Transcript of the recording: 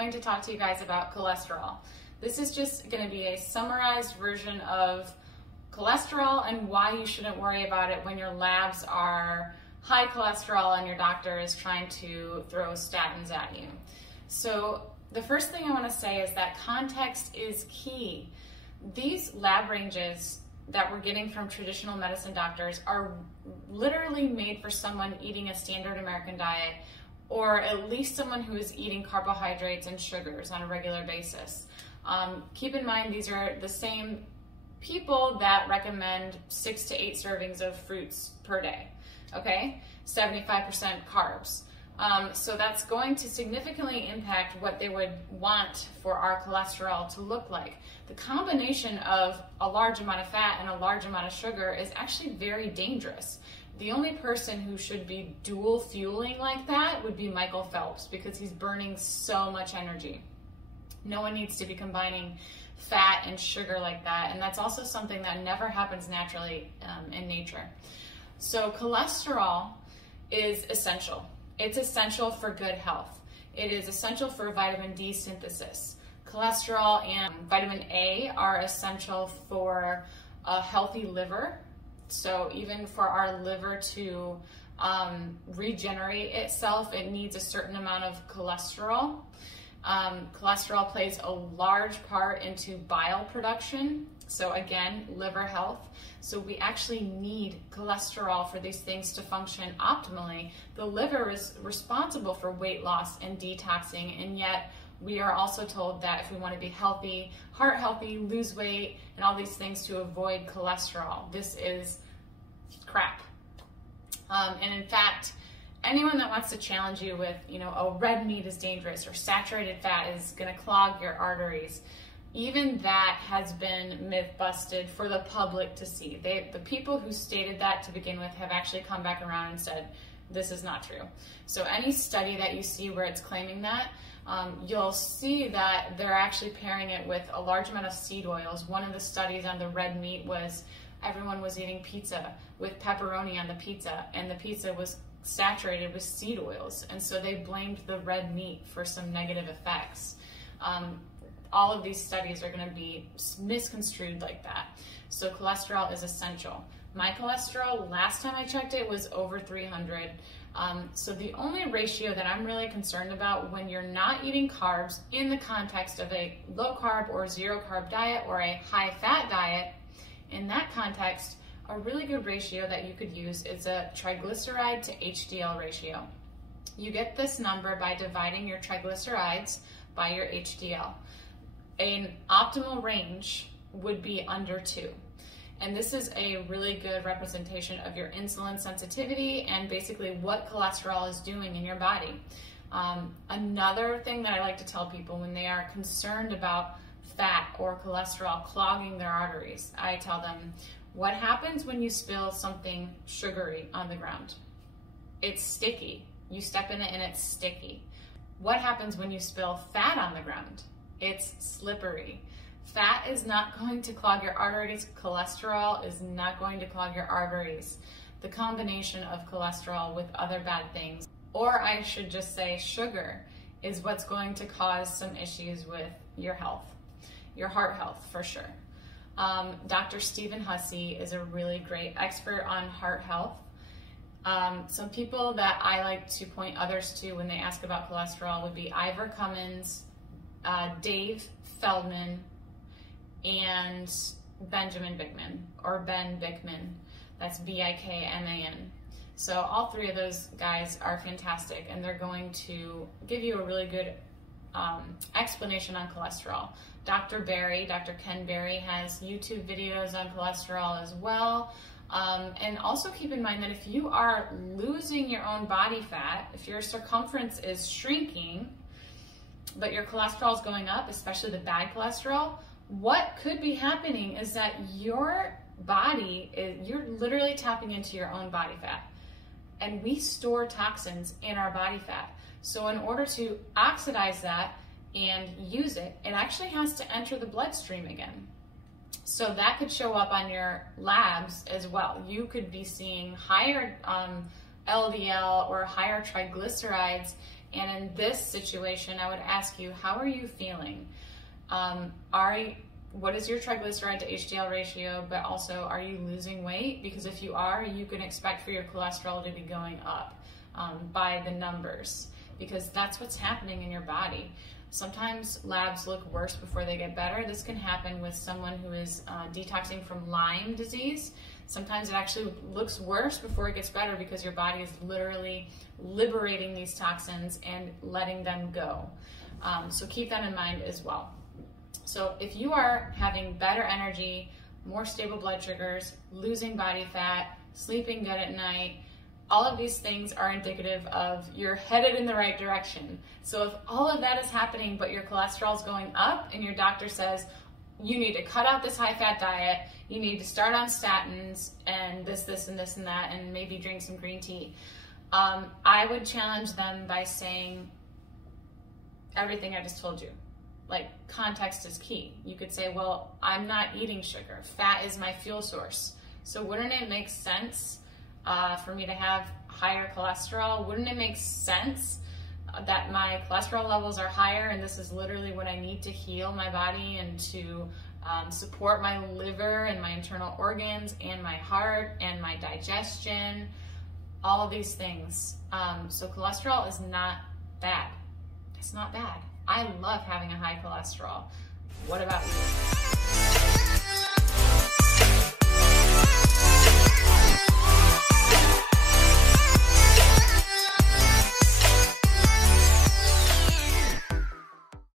going to talk to you guys about cholesterol. This is just going to be a summarized version of cholesterol and why you shouldn't worry about it when your labs are high cholesterol and your doctor is trying to throw statins at you. So the first thing I want to say is that context is key. These lab ranges that we're getting from traditional medicine doctors are literally made for someone eating a standard American diet, or at least someone who is eating carbohydrates and sugars on a regular basis. Keep in mind, these are the same people that recommend 6 to 8 servings of fruits per day, okay? 75% carbs. So that's going to significantly impact what they would want for our cholesterol to look like. The combination of a large amount of fat and a large amount of sugar is actually very dangerous. The only person who should be dual fueling like that would be Michael Phelps, because he's burning so much energy. No one needs to be combining fat and sugar like that, and that's also something that never happens naturally in nature. So cholesterol is essential. It's essential for good health. It is essential for vitamin D synthesis. Cholesterol and vitamin A are essential for a healthy liver. So even for our liver to regenerate itself, it needs a certain amount of cholesterol. Cholesterol plays a large part into bile production. So again, liver health. So we actually need cholesterol for these things to function optimally. The liver is responsible for weight loss and detoxing, and yet we are also told that if we want to be healthy, heart healthy, lose weight, and all these things, to avoid cholesterol. This is crap. And in fact, anyone that wants to challenge you with, oh, red meat is dangerous or saturated fat is going to clog your arteries, even that has been myth busted for the public to see. The people who stated that to begin with have actually come back around and said, this is not true. So any study that you see where it's claiming that, you'll see that they're actually pairing it with a large amount of seed oils. One of the studies on the red meat was everyone was eating pizza with pepperoni on the pizza, and the pizza was saturated with seed oils, and so they blamed the red meat for some negative effects. All of these studies are going to be misconstrued like that. So cholesterol is essential. My cholesterol, last time I checked it, was over 300. So the only ratio that I'm really concerned about when you're not eating carbs in the context of a low carb or zero carb diet or a high fat diet, in that context, a really good ratio that you could use is a triglyceride to HDL ratio. You get this number by dividing your triglycerides by your HDL. An optimal range would be under 2. And this is a really good representation of your insulin sensitivity and basically what cholesterol is doing in your body. Another thing that I like to tell people when they are concerned about fat or cholesterol clogging their arteries, I tell them, what happens when you spill something sugary on the ground? It's sticky. You step in it and it's sticky. What happens when you spill fat on the ground? It's slippery. Fat is not going to clog your arteries. Cholesterol is not going to clog your arteries. The combination of cholesterol with other bad things, or I should just say sugar, is what's going to cause some issues with your health, your heart health for sure. Dr. Stephen Hussey is a really great expert on heart health. Some people that I like to point others to when they ask about cholesterol would be Ivor Cummins, Dave Feldman, and Benjamin Bickman, or Ben Bickman. That's B-I-K-M-A-N. So all three of those guys are fantastic, and they're going to give you a really good explanation on cholesterol. Dr. Berry, Dr. Ken Berry, has YouTube videos on cholesterol as well. And also keep in mind that if you are losing your own body fat, if your circumference is shrinking, but your cholesterol is going up, especially the bad cholesterol, what could be happening is that your body, you're literally tapping into your own body fat. And we store toxins in our body fat. So in order to oxidize that and use it, it actually has to enter the bloodstream again. So that could show up on your labs as well. You could be seeing higher LDL or higher triglycerides And in this situation, I would ask you, how are you feeling? What is your triglyceride to HDL ratio, but also are you losing weight? Because if you are, you can expect for your cholesterol to be going up by the numbers, because that's what's happening in your body. Sometimes labs look worse before they get better. This can happen with someone who is detoxing from Lyme disease. Sometimes it actually looks worse before it gets better because your body is literally liberating these toxins and letting them go. So keep that in mind as well. So if you are having better energy, more stable blood sugars, losing body fat, sleeping good at night, all of these things are indicative of you're headed in the right direction. So if all of that is happening, but your cholesterol is going up and your doctor says, you need to cut out this high-fat diet, you need to start on statins and this, and this, and that, and maybe drink some green tea, I would challenge them by saying everything I just told you. Like, context is key. You could say, well, I'm not eating sugar. Fat is my fuel source. So wouldn't it make sense for me to have higher cholesterol? Wouldn't it make sense that my cholesterol levels are higher and this is literally what I need to heal my body and to support my liver and my internal organs and my heart and my digestion, all of these things. So cholesterol is not bad. It's not bad. I love having a high cholesterol. What about you?